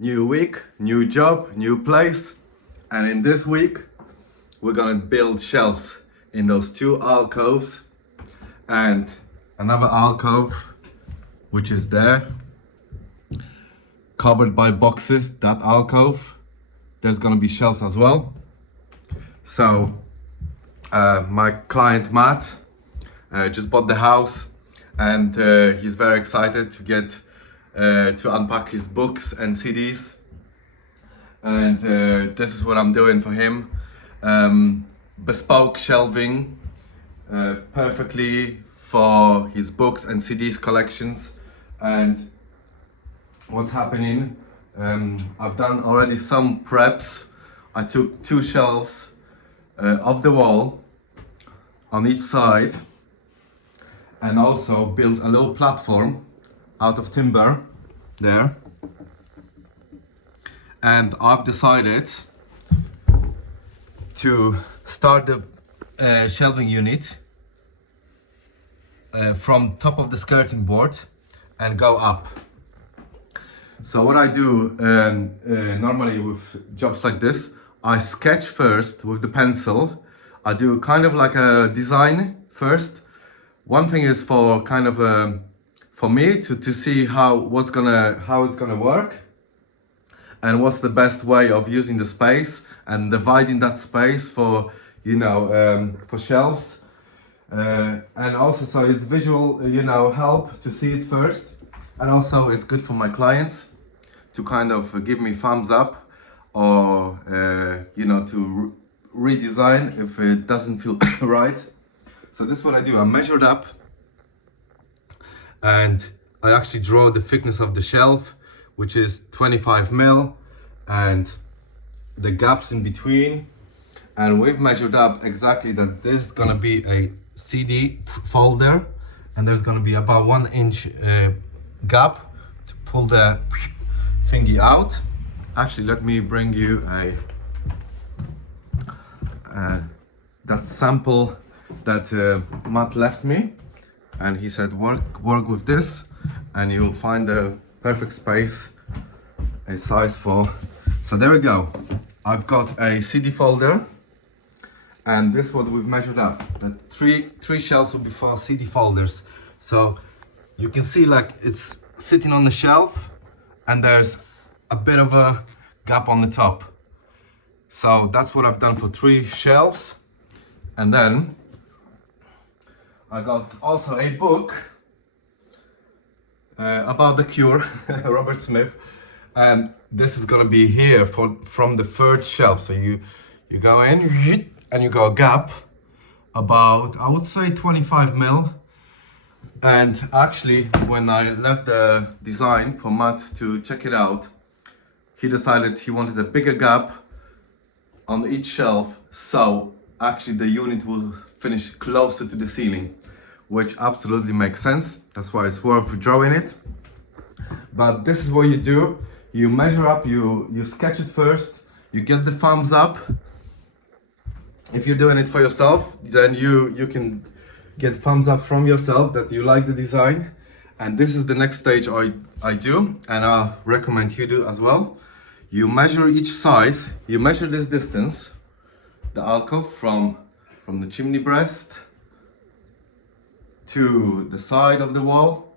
New week, new job, new place. And in this week, we're gonna build shelves in those two alcoves and another alcove, which is there, covered by boxes. That alcove, there's gonna be shelves as well. So my client Matt just bought the house, and he's very excited to get to unpack his books and CDs. And this is what I'm doing for him. Bespoke shelving, perfectly for his books and CDs collections. And what's happening, I've done already some preps. I took two shelves off the wall on each side, and also built a little platform out of timber there. And I've decided to start the shelving unit from top of the skirting board and go up. So what I do normally with jobs like this, I sketch first with the pencil. I do kind of like a design first. One thing is for kind of for me to see how it's gonna work, and what's the best way of using the space and dividing that space for for shelves, and also so it's visual help to see it first, and also it's good for my clients to kind of give me thumbs up, or to redesign if it doesn't feel right. So this is what I do. I measured up and I actually draw the thickness of the shelf, which is 25 mil, and the gaps in between. And we've measured up exactly that there's gonna be a CD folder, and there's gonna be about 1 inch gap to pull the thingy out. Actually, let me bring you that sample that Matt left me, and he said work with this and you'll find the perfect space, a size for. So there we go. I've got a CD folder, and this is what we've measured up. The three shelves will be 4 CD folders. So you can see like it's sitting on the shelf, and there's a bit of a gap on the top. So that's what I've done for 3 shelves. And then I got also a book about the cure, Robert Smith, and this is gonna be here from the 3rd shelf. So you go in and you go a gap about, I would say, 25 mil. And actually, when I left the design for Matt to check it out, he decided he wanted a bigger gap on each shelf, so actually the unit will finish closer to the ceiling, which absolutely makes sense. That's why it's worth drawing it. But this is what you do. You measure up, you sketch it first, you get the thumbs up. If you're doing it for yourself, then you can get thumbs up from yourself that you like the design. And this is the next stage I do, and I recommend you do as well. You measure each size, you measure this distance, the alcove from the chimney breast to the side of the wall,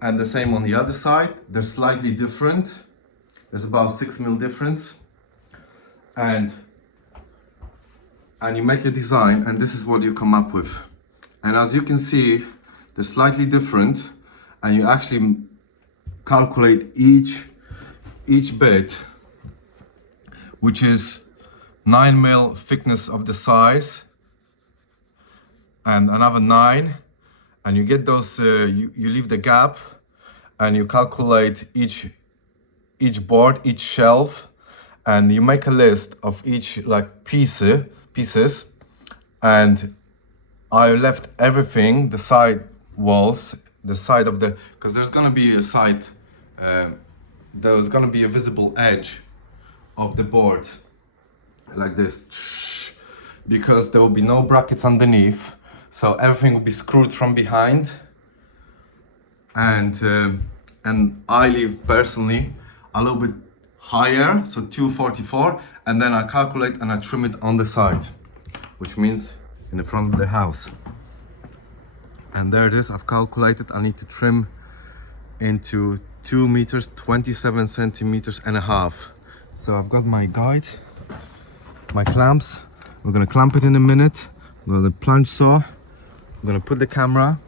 and the same on the other side. They're slightly different. There's about 6 mil difference. And you make a design, and this is what you come up with. And as you can see, they're slightly different, and you actually calculate each bit, which is 9 mil thickness of the size, and another 9, and you get those. You leave the gap, and you calculate each board, each shelf, and you make a list of each like pieces. And I left everything, the side walls, the side of the, because there's gonna be a side, there's gonna be a visible edge of the board like this, because there will be no brackets underneath, so everything will be screwed from behind. And I leave personally a little bit higher, so 244, and then I calculate and I trim it on the side, which means in the front of the house. And there it is, I've calculated I need to trim into 2 meters, 27 centimeters and a half. So I've got my guide, my clamps. We're gonna clamp it in a minute. We're gonna plunge saw. I'm gonna put the camera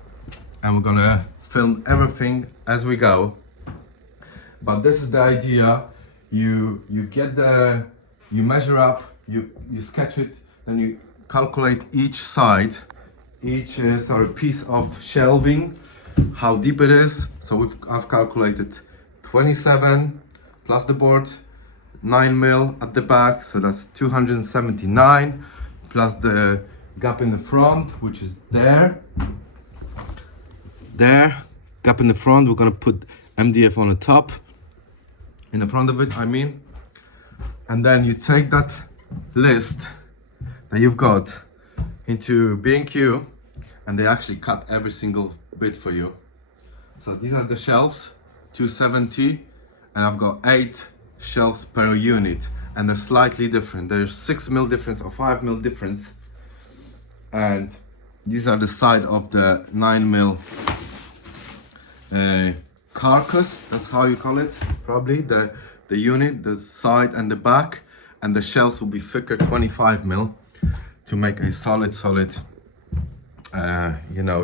and we're gonna film everything as we go. But this is the idea. You measure up, you sketch it, then you calculate each side, each piece of shelving, how deep it is. So I've calculated 27 plus the board, 9 mil at the back, so that's 279, plus the gap in the front, which is there, gap in the front. We're gonna put MDF on the top, in the front of it, I mean. And then you take that list that you've got into B&Q, and they actually cut every single bit for you. So these are the shelves, 270, and I've got 8 shelves per unit, and they're slightly different. There's 6 mil difference or 5 mil difference, and these are the side of the 9 mil carcass, that's how you call it, probably the unit, the side and the back, and the shelves will be thicker, 25 mil, to make a solid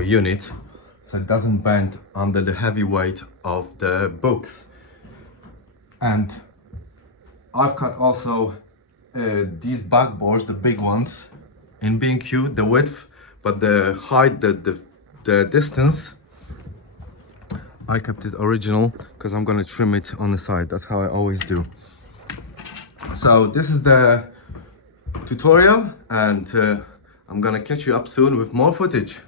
unit, so it doesn't bend under the heavy weight of the books. And I've cut also these backboards, the big ones, in B&Q, the width, but the height, the distance, I kept it original because I'm gonna trim it on the side. That's how I always do. So this is the tutorial, and I'm gonna catch you up soon with more footage.